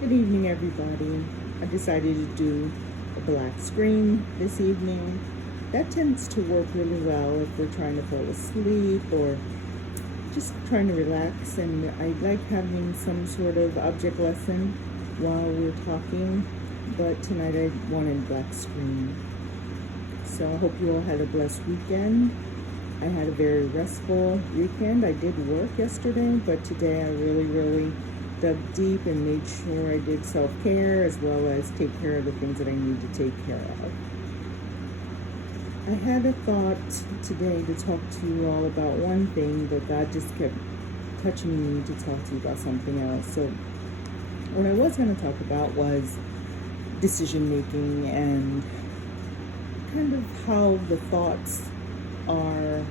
Good evening, everybody. I decided to do a black screen this evening. That tends to work really well if we're trying to fall asleep or just trying to relax. And I like having some sort of object lesson while we're talking. But tonight I wanted black screen. So I hope you all had a blessed weekend. I had a very restful weekend. I did work yesterday, but today I really dug deep and made sure I did self-care as well as take care of the things that I need to take care of. I had a thought today to talk to you all about one thing, but God just kept touching me to talk to you about something else. So what I was going to talk about was decision making and kind of how the thoughts are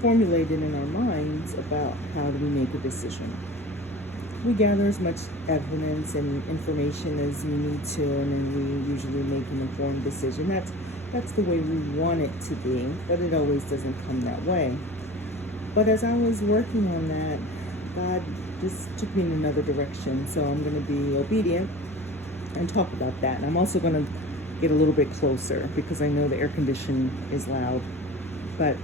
formulated in our minds about how do we make a decision. We gather as much evidence and information as we need to, and then we usually make an informed decision. That's the way we want it to be, but it always doesn't come that way. But as I was working on that, God just took me in another direction, so I'm going to be obedient and talk about that. And I'm also going to get a little bit closer because I know the air conditioning is loud. But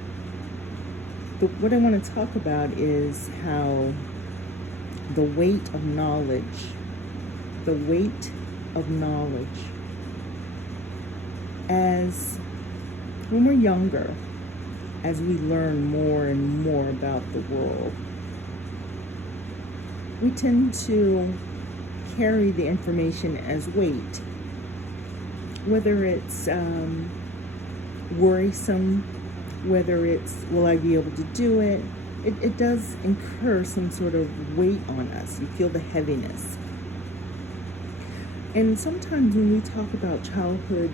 what I want to talk about is how the weight of knowledge, as when we're younger, as we learn more and more about the world, we tend to carry the information as weight, whether it's worrisome, whether it's will I be able to do it. It does incur some sort of weight on us. You feel the heaviness. And sometimes when we talk about childhood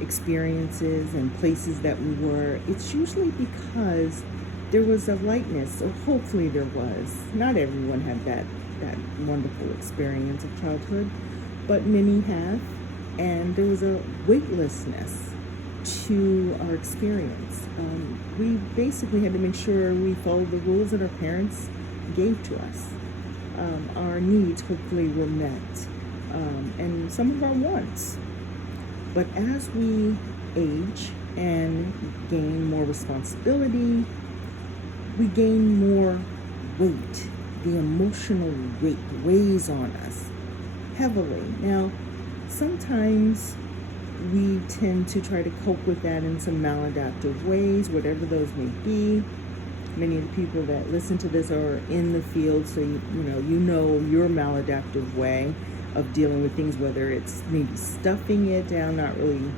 experiences and places that we were, it's usually because there was a lightness, or hopefully there was. Not everyone had that wonderful experience of childhood, but many have. And there was a weightlessness to our experience. We basically had to make sure we followed the rules that our parents gave to us. Our needs hopefully were met, and some of our wants. But as we age and gain more responsibility, we gain more weight. The emotional weight weighs on us heavily. Now, sometimes we tend to try to cope with that in some maladaptive ways, whatever those may be. Many of the people that listen to this are in the field, so you know your maladaptive way of dealing with things, whether it's maybe stuffing it down, not really,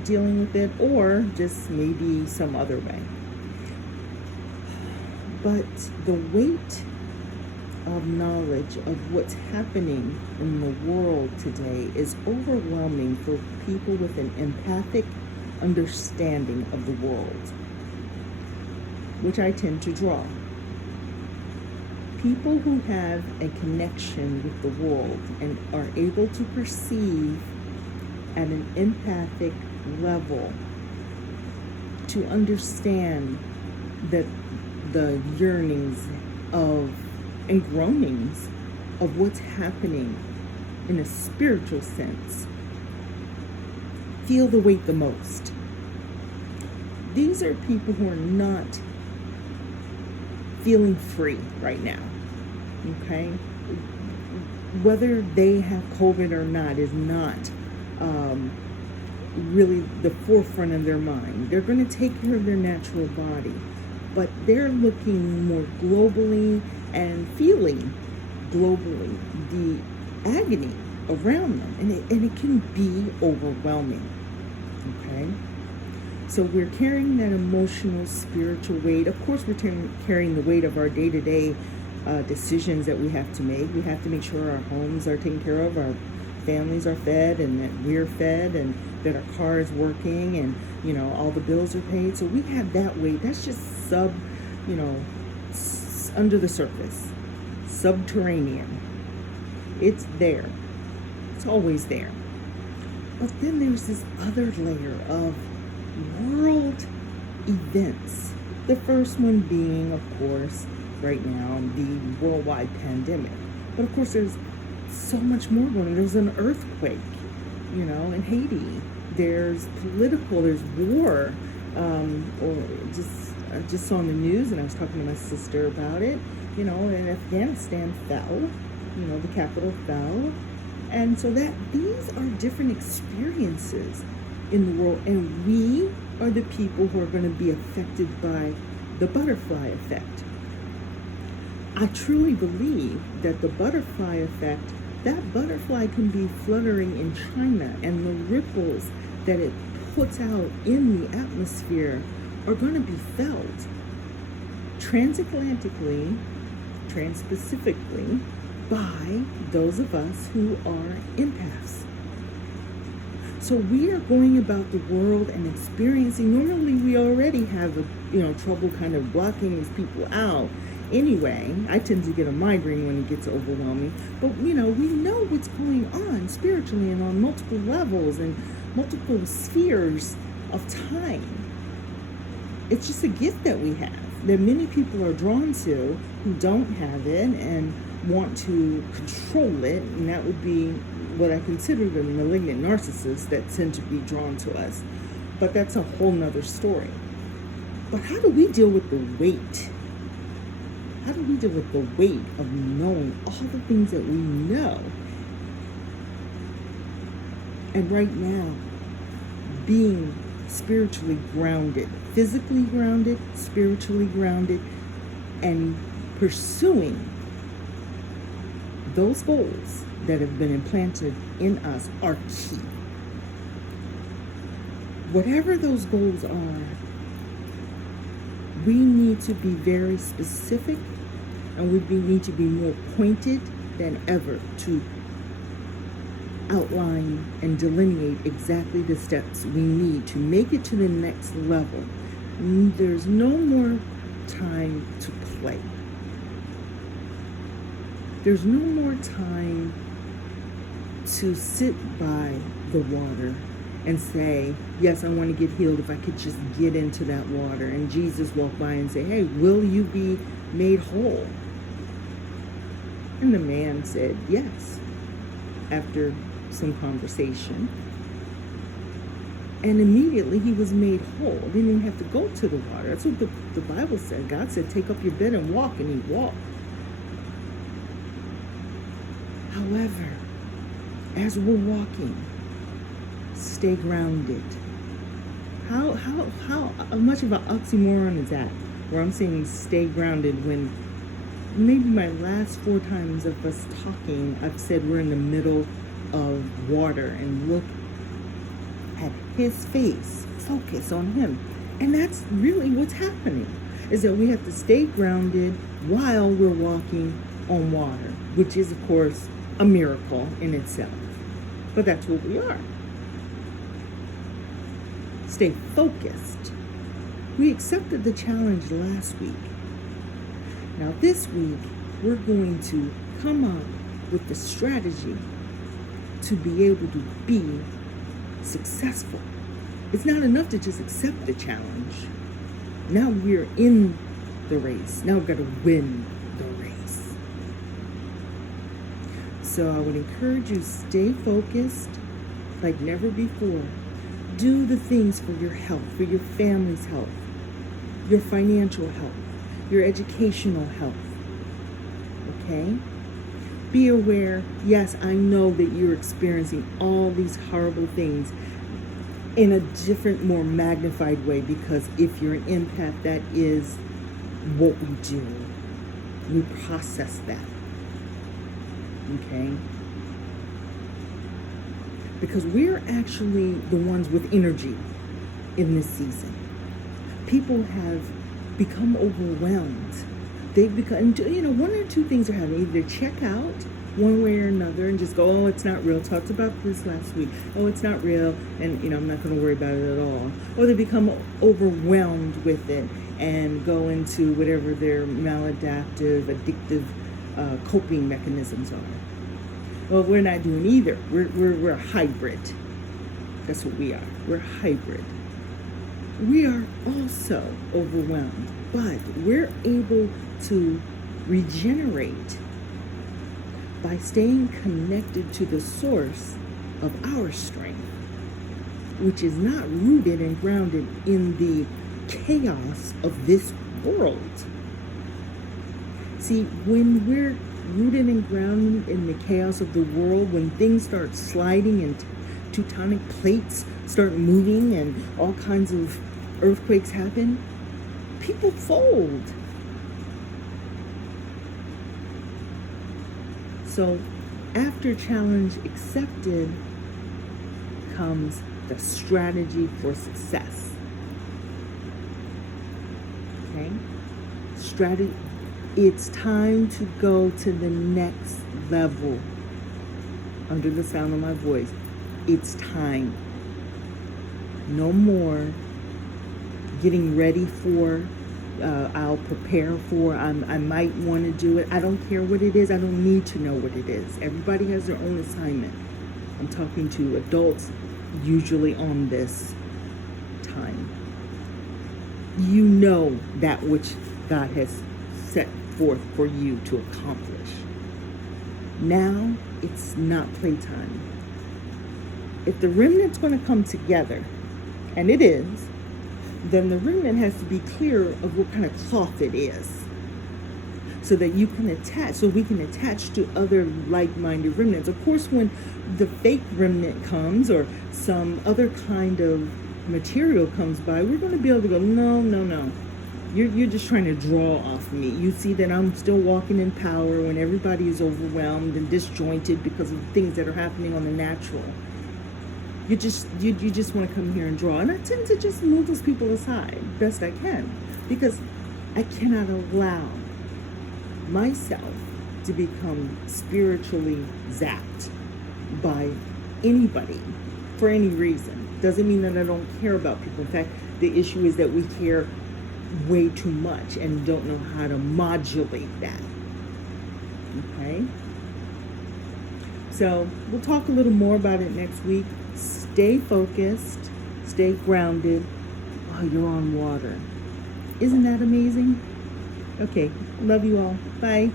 dealing with it, or just maybe some other way. But the weight of knowledge of what's happening in the world today is overwhelming for people with an empathic understanding of the world, which I tend to draw. People who have a connection with the world and are able to perceive at an empathic level to understand that the yearnings of and groanings of what's happening in a spiritual sense feel the weight the most. These are people who are not feeling free right now, okay? Whether they have COVID or not is not really the forefront of their mind. They're going to take care of their natural body, but they're looking more globally and feeling globally the agony around them, and it can be overwhelming, okay? So we're carrying that emotional, spiritual weight. Of course, we're carrying the weight of our day-to-day decisions that we have to make. We have to make sure our homes are taken care of, our families are fed, and that we're fed, and that our car is working, and all the bills are paid. So we have that weight. That's just under the surface, subterranean. It's there. It's always there. But then there's this other layer of world events. The first one being, of course, right now, the worldwide pandemic. But of course, there's so much more going on. There was an earthquake, in Haiti. There's there's war. Or I just saw on the news, and I was talking to my sister about it. And Afghanistan fell. The capital fell, and so that these are different experiences in the world, and we are the people who are going to be affected by the butterfly effect. I truly believe that the butterfly effect, that butterfly can be fluttering in China, and the ripples that it puts out in the atmosphere are going to be felt transatlantically, transpacifically, by those of us who are empaths. So we are going about the world and experiencing, normally we already have trouble kind of blocking these people out. Anyway, I tend to get a migraine when it gets overwhelming, but we know what's going on spiritually and on multiple levels and multiple spheres of time. It's just a gift that we have that many people are drawn to who don't have it and want to control it, and that would be what I consider the malignant narcissists that tend to be drawn to us. But that's a whole nother story. But how do we deal with the weight? How do we deal with the weight of knowing all the things that we know? And right now, being spiritually grounded, physically grounded, spiritually grounded, and pursuing those goals that have been implanted in us are key. Whatever those goals are, we need to be very specific, and we need to be more pointed than ever to outline and delineate exactly the steps we need to make it to the next level. There's no more time to play. There's no more time to sit by the water and say, yes, I want to get healed if I could just get into that water. And Jesus walked by and say, hey, will you be made whole? And the man said, yes, after some conversation. And immediately he was made whole. Didn't even have to go to the water. That's what the Bible said. God said, take up your bed and walk, and he walked. However, as we're walking, stay grounded. How much of an oxymoron is that? Where I'm saying stay grounded when maybe my last 4 times of us talking, I've said we're in the middle of water and look at his face, focus on him. And that's really what's happening, is that we have to stay grounded while we're walking on water, which is, of course, a miracle in itself. But that's what we are. Stay focused. We accepted the challenge last week. Now this week, we're going to come up with the strategy to be able to be successful. It's not enough to just accept the challenge. Now we're in the race. Now we've got to win the race. So I would encourage you, stay focused like never before. Do the things for your health, for your family's health, your financial health, your educational health. Okay? Be aware, yes, I know that you're experiencing all these horrible things in a different, more magnified way, because if you're an empath, that is what we do. We process that. Okay? Because we're actually the ones with energy in this season. People have become overwhelmed. They've become, one or two things are happening. Either check out one way or another and just go, oh, it's not real. Talked about this last week. Oh, it's not real. And, I'm not going to worry about it at all. Or they become overwhelmed with it and go into whatever their maladaptive, addictive coping mechanisms are. Well, we're not doing either. We're a hybrid. That's what we are. We're hybrid. We are also overwhelmed, but we're able to regenerate by staying connected to the source of our strength, which is not rooted and grounded in the chaos of this world. See, when we're rooted and grounded in the chaos of the world, when things start sliding and tectonic plates start moving and all kinds of earthquakes happen, people fold. So after challenge accepted comes the strategy for success. Okay? Strategy. It's time to go to the next level. Under the sound of my voice, it's time. No more getting ready for, I'll prepare for, I might want to do it. I don't care what it is. I don't need to know what it is. Everybody has their own assignment. I'm talking to adults usually on this time. You know that which God has set forth for you to accomplish. Now it's not playtime. If the remnant's going to come together, and it is, then the remnant has to be clear of what kind of cloth it is, so that you can attach, so we can attach to other like-minded remnants. Of course, when the fake remnant comes or some other kind of material comes by, we're going to be able to go, no. You're just trying to draw off me. You see that I'm still walking in power when everybody is overwhelmed and disjointed because of things that are happening on the natural. You just want to come here and draw. And I tend to just move those people aside best I can, because I cannot allow myself to become spiritually zapped by anybody for any reason. Doesn't mean that I don't care about people. In fact, the issue is that we care way too much and don't know how to modulate that. Okay? So we'll talk a little more about it next week. Stay focused, stay grounded while you're on water. Isn't that amazing? Okay, love you all. Bye.